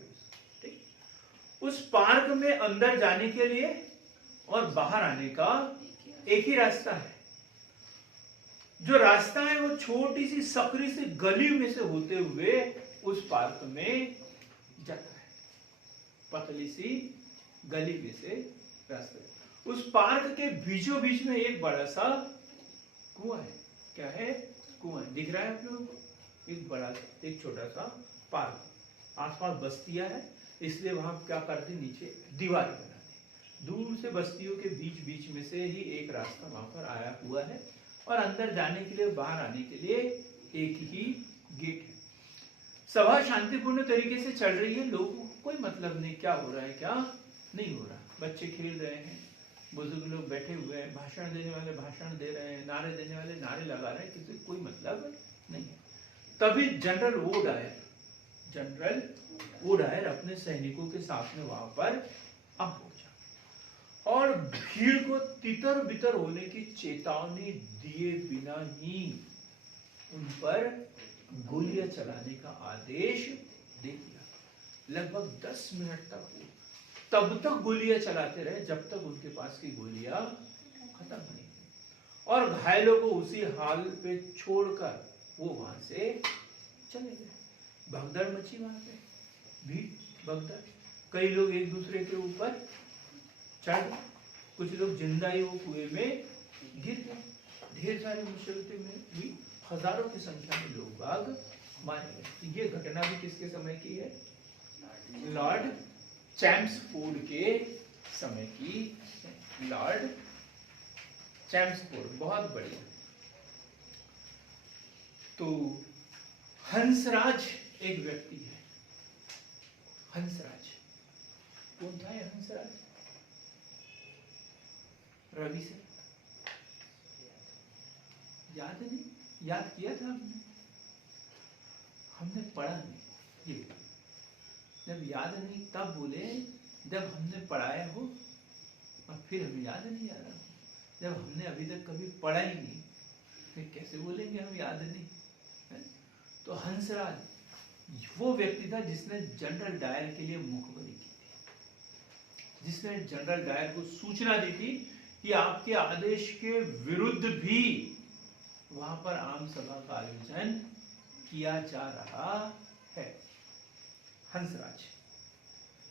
ठीक, उस पार्क में अंदर जाने के लिए और बाहर आने का एक ही रास्ता है। जो रास्ता है वो छोटी सी सकरी सी गली में से होते हुए उस पार्क में जाता है, पतली सी गली में से रास्ता। उस पार्क के बीचों बीच में एक बड़ा सा कुआं है। क्या है? कुआं। दिख रहा है आप लोगों को? एक बड़ा एक छोटा सा पार्क, आसपास बस्तियां है, इसलिए वहां क्या करते, नीचे दीवार बनाते। दूर से बस्तियों के बीच बीच में से ही एक रास्ता वहां पर आया हुआ है और अंदर जाने के लिए, बाहर आने के लिए एक ही गेट है। सभा शांतिपूर्ण तरीके से चल रही है, लोगों को कोई मतलब नहीं क्या हो रहा है क्या नहीं हो रहा। बच्चे खेल रहे हैं, बुजुर्ग लोग बैठे हुए हैं, भाषण देने वाले भाषण दे रहे हैं, नारे देने वाले नारे लगा रहे हैं, किसी कोई मतलब नहीं है। तभी जनरल वुडायर अपने सैनिकों के साथ में वहां पर आ पहुंचा और भीड़ को तितर बितर होने की चेतावनी दिए बिना ही उन पर गोलियां चलाने का आदेश दे दिया। लगभग 10 मिनट तक तब तक गोलियां चलाते रहे जब तक उनके पास की गोलियां खत्म नहीं हुई और घायलों को उसी हाल पे छोड़कर वो वहां से चले गए। भगदड़ मची वहां पे, भीड़ भगदड़। कई लोग एक दूसरे के ऊपर चढ़ गए, कुछ लोग जिंदा ही वो कुएं में गिर गए। ढेर सारी मुसीबतें में हुई, हजारों की संख्या में लोग बाग मारे गए। तो ये घटना भी किसके समय की है? लॉर्ड चैम्सफोर्ड के समय की है। लॉर्ड चैम्सफोर्ड, बहुत बढ़िया। तो हंसराज एक व्यक्ति है। हंसराज कौन था? ये हंसराज रवि से याद नहीं? याद किया था हमने पढ़ा नहीं। ये जब याद नहीं तब बोले जब हमने पढ़ाया हो, और फिर हमें याद नहीं आ रहा। जब हमने अभी तक कभी पढ़ा ही नहीं, फिर कैसे बोलेंगे हम याद नहीं है? तो हंसराज वो व्यक्ति था जिसने जनरल डायर के लिए मुखबरी की थी, जिसने जनरल डायर को सूचना दी थी कि आपके आदेश के विरुद्ध भी वहां पर आम सभा का आयोजन किया जा रहा है।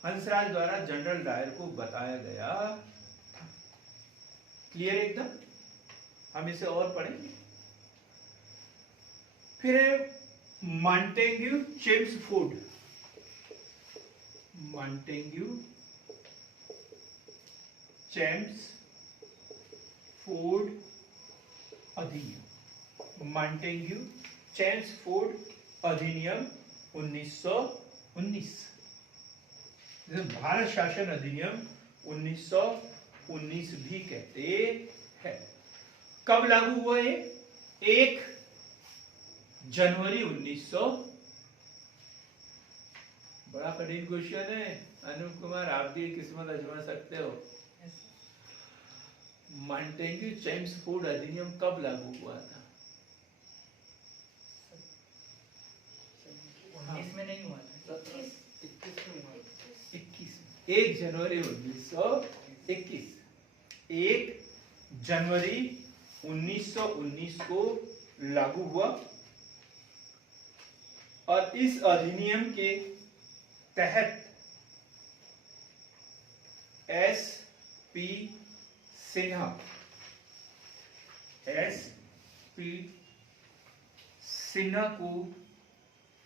हंसराज द्वारा जनरल डायर को बताया गया था। क्लियर एकदम? हम इसे और पढ़ेंगे। फिर मॉन्टेग्यू चेम्सफोर्ड, मॉन्टेग्यू चेम्सफोर्ड अधिनियम, मॉन्टेग्यू चेम्सफोर्ड अधिनियम 1919, भारत शासन अधिनियम 1919 भी कहते हैं। कब लागू हुआ ये? 1 जनवरी 1900। बड़ा कठिन क्वेश्चन है अनूप कुमार, आप भी किस्मत आजमा सकते हो। मॉन्टेग्यू चेम्सफोर्ड अधिनियम कब लागू हुआ था? 19 में नहीं हुआ था, 21 में हुआ। 21 में। 1 जनवरी 1921, 1 जनवरी 1919 को लागू हुआ और इस अधिनियम के तहत एस.पी. सिन्हा, एस.पी. सिन्हा को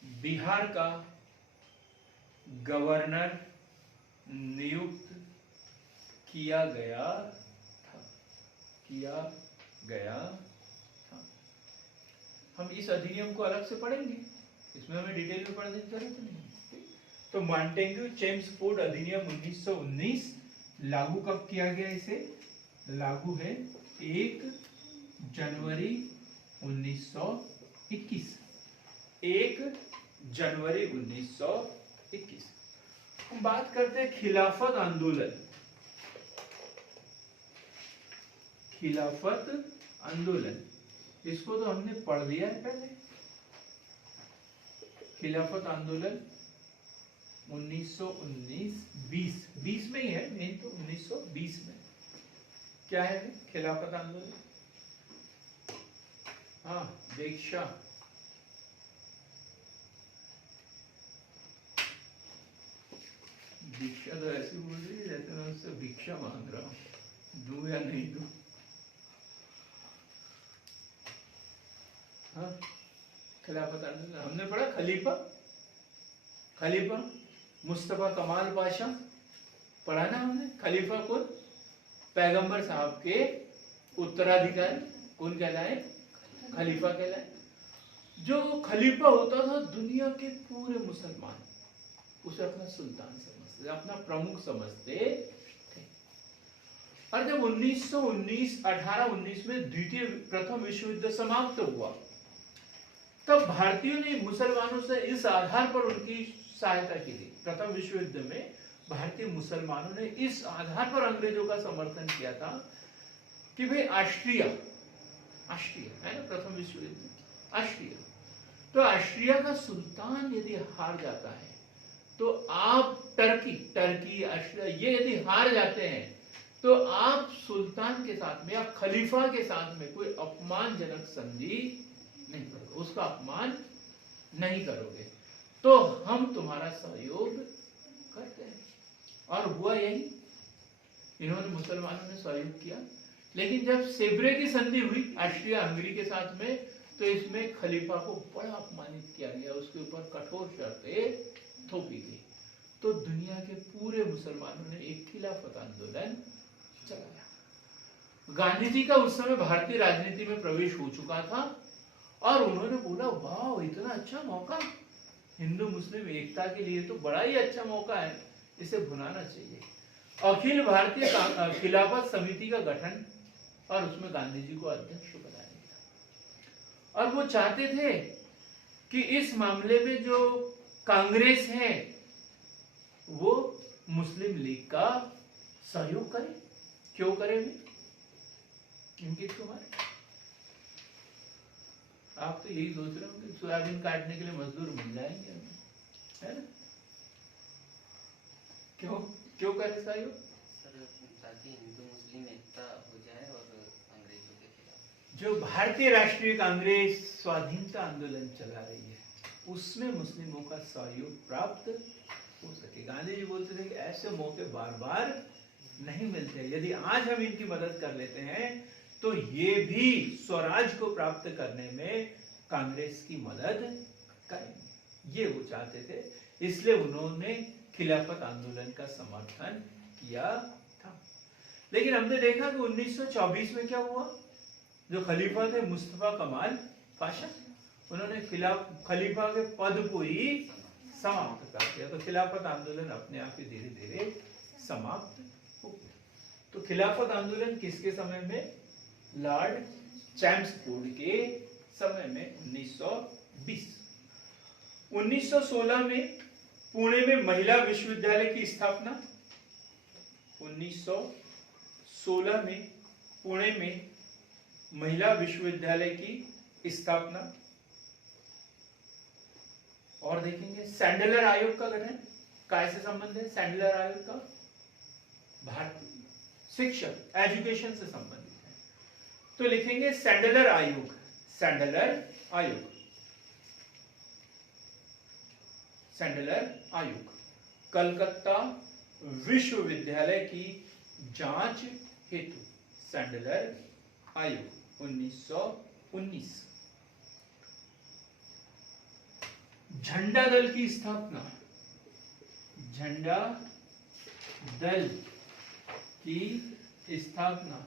बिहार का गवर्नर नियुक्त किया गया था, किया गया था। हम इस अधिनियम को अलग से पढ़ेंगे, इसमें हमें डिटेल में पढ़ने की जरूरत नहीं। तो मॉन्टेग्यू चेम्सफोर्ड अधिनियम 1919 लागू कब किया गया? इसे लागू है 1 जनवरी 1921, 1 जनवरी 1921। हम बात करते हैं खिलाफत आंदोलन। खिलाफत आंदोलन, इसको तो हमने पढ़ दिया है पहले। खिलाफत आंदोलन 1919 20 में ही है, नहीं तो 1920 में। क्या है खिलाफत आंदोलन? हाँ, दीक्षा। दीक्षा तो ऐसी बोल रही है जैसे मैं उससे भिक्षा मांग रहा हूँ, दूं या नहीं दूं। हाँ, खिलाफत आंदोलन हमने पढ़ा। खलीफा मुस्तफा कमाल पाशा पढ़ा ना हमने। खलीफा कौन? पैगंबर साहब के उत्तराधिकारी कौन कहलाए? खलीफा कहलाए। जो खलीफा होता था दुनिया के पूरे मुसलमान उसे अपना सुल्तान समझते, अपना प्रमुख समझते थे। और जब 1819 में प्रथम विश्व युद्ध समाप्त हुआ, तब भारतीयों ने मुसलमानों से इस आधार पर उनकी सहायता की थी। प्रथम विश्व युद्ध में भारतीय मुसलमानों ने इस आधार पर अंग्रेजों का समर्थन किया था कि भाई ऑस्ट्रिया है ना, प्रथम विश्व युद्ध ऑस्ट्रिया, तो ऑस्ट्रिया का सुल्तान यदि हार जाता है तो आप टर्की ऑस्ट्रिया ये यदि हार जाते हैं तो आप सुल्तान के साथ में या खलीफा के साथ में कोई अपमानजनक संधि नहीं करोगे, उसका अपमान नहीं करोगे, तो हम तुम्हारा सहयोग करते हैं। और हुआ यही, इन्होंने मुसलमानों ने सहयोग किया। लेकिन जब सेब्रे की संधि हुई ऑस्ट्रिया हंगरी के साथ में, तो इसमें खलीफा को बड़ा अपमानित किया गया, उसके ऊपर कठोर शर्तें थोपी गई। तो दुनिया के पूरे मुसलमानों ने एक खिलाफत आंदोलन चलाया। गांधी जी का उस समय भारतीय राजनीति में प्रवेश हो चुका था और उन्होंने बोला, वाह इतना अच्छा मौका, हिंदू मुस्लिम एकता के लिए तो बड़ा ही अच्छा मौका है, इसे भुनाना चाहिए। अखिल भारतीय खिलाफत समिति का गठन और उसमें गांधी जी को अध्यक्ष बनाया गया। और वो चाहते थे कि इस मामले में जो कांग्रेस है वो मुस्लिम लीग का सहयोग करे। क्यों करे? इनके तुम्हारे आप तो यही सोच रहे हो कि सोयाबीन काटने के लिए मजदूर मिल जाएंगे हमें, है ना? क्यों करे सहयोग? सर ताकि हिंदू मुस्लिम एकता हो जाए और अंग्रेजों के खिलाफ जो भारतीय राष्ट्रीय कांग्रेस स्वाधीनता आंदोलन चला रही है उसमें मुस्लिमों का सहयोग प्राप्त हो सके। गांधी जी बोलते थे कि ऐसे मौके बार बार नहीं मिलते, यदि आज हम इनकी मदद कर लेते हैं तो ये भी स्वराज को प्राप्त करने में कांग्रेस की मदद करेंगे, ये वो चाहते थे। इसलिए उन्होंने खिलाफत आंदोलन का समर्थन किया था। लेकिन हमने देखा कि 1924 में क्या हुआ? जो खलीफा थे मुस्तफा कमाल पाशा, उन्होंने खलीफा के पद को ही समाप्त कर दिया। तो खिलाफत आंदोलन अपने आप ही धीरे धीरे समाप्त हो गया। तो खिलाफत आंदोलन किसके समय में? लॉर्ड चैम्सफोर्ड के समय में 1920। 1916 में पुणे में महिला विश्वविद्यालय की स्थापना। 1916 में पुणे में महिला विश्वविद्यालय की स्थापना। और देखेंगे सैंडलर आयोग का गठन। काय से संबंध है सैंडलर आयोग का? भारतीय शिक्षक, एजुकेशन से संबंधित है। तो लिखेंगे सैंडलर आयोग, सैंडलर आयोग, सैंडलर आयोग कलकत्ता विश्वविद्यालय की जांच हेतु। सैंडलर आयोग 1919। झंडा दल की स्थापना। झंडा दल की स्थापना।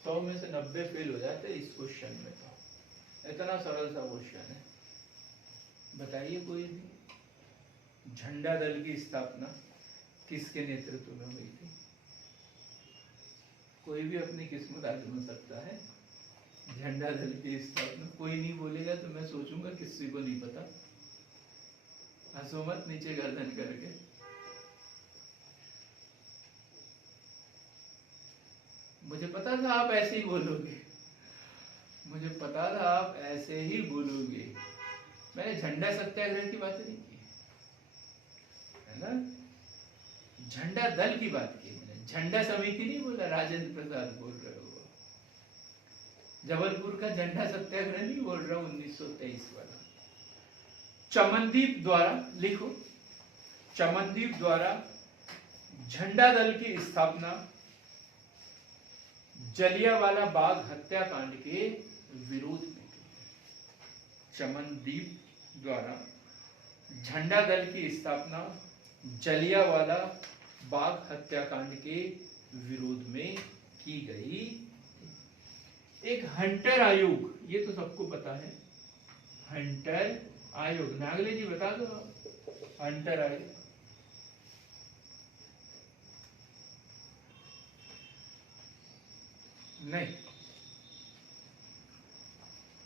100 में से 90 फेल हो जाते इस क्वेश्चन में, तो इतना सरल सा क्वेश्चन है। बताइए कोई भी, झंडा दल की स्थापना किसके नेतृत्व में हुई थी? कोई भी अपनी किस्मत आजमा सकता है। झंडा दल की स्थापना कोई नहीं बोलेगा तो मैं सोचूंगा किसी को नहीं पता। हंसो मत नीचे गर्दन करके। मुझे पता था आप ऐसे ही बोलोगे, मुझे पता था आप ऐसे ही बोलोगे। मैंने झंडा सत्याग्रह की बात नहीं की है ना, झंडा दल की बात की मैंने। झंडा समिति नहीं बोला, राजेंद्र प्रसाद बोल रहे हो। जबलपुर का झंडा सत्याग्रह नहीं बोल रहा हूं, 1923 वाला। चमनदीप द्वारा, लिखो, चमनदीप द्वारा झंडा दल की स्थापना जलियांवाला बाग हत्याकांड के विरोध में की। चमनदीप द्वारा झंडा दल की स्थापना जलियांवाला बाग हत्याकांड के विरोध में की गई। एक हंटर आयोग, ये तो सबको पता है, हंटर आयोग। नागले जी बता दो, हंटर आयोग। नहीं,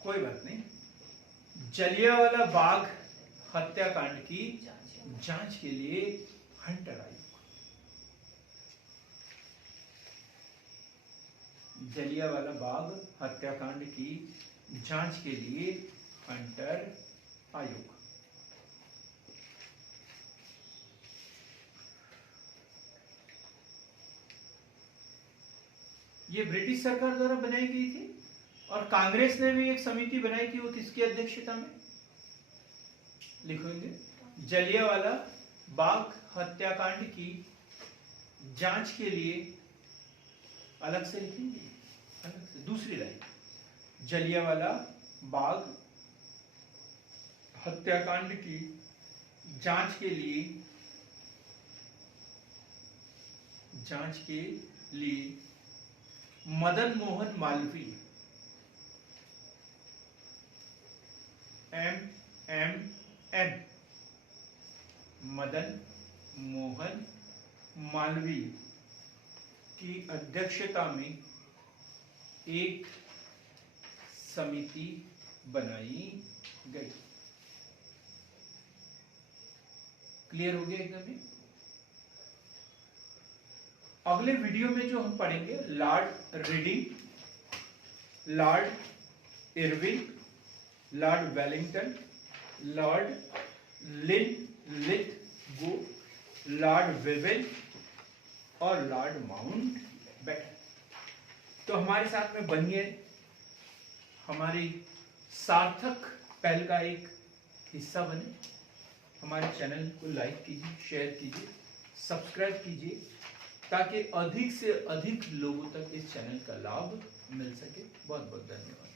कोई बात नहीं। जलियांवाला बाग हत्याकांड की जांच के लिए हंटर आयोग। जलियांवाला बाग हत्याकांड की जांच के लिए हंटर आयोग। ये ब्रिटिश सरकार द्वारा बनाई गई थी और कांग्रेस ने भी एक समिति बनाई थी। वो किसकी अध्यक्षता में? लिखेंगे, जलियांवाला बाग हत्याकांड की जांच के लिए, अलग से लिखेंगे, अलग से दूसरी लाइन, जलियांवाला बाग हत्याकांड की जांच के लिए मदन मोहन मालवीय, MMM, मदन मोहन मालवीय की अध्यक्षता में एक समिति बनाई गई। क्लियर हो गया एकदम ही? अगले वीडियो में जो हम पढ़ेंगे, Lord reading, Lord Irwin, Lord Wellington, Lord Lithgow, Lord Wavell और लॉर्ड माउंटबेटन। तो हमारे साथ में बनिए, हमारी सार्थक पहल का एक हिस्सा बने। हमारे चैनल को लाइक कीजिए, शेयर कीजिए, सब्सक्राइब कीजिए, ताकि अधिक से अधिक लोगों तक इस चैनल का लाभ मिल सके। बहुत बहुत धन्यवाद।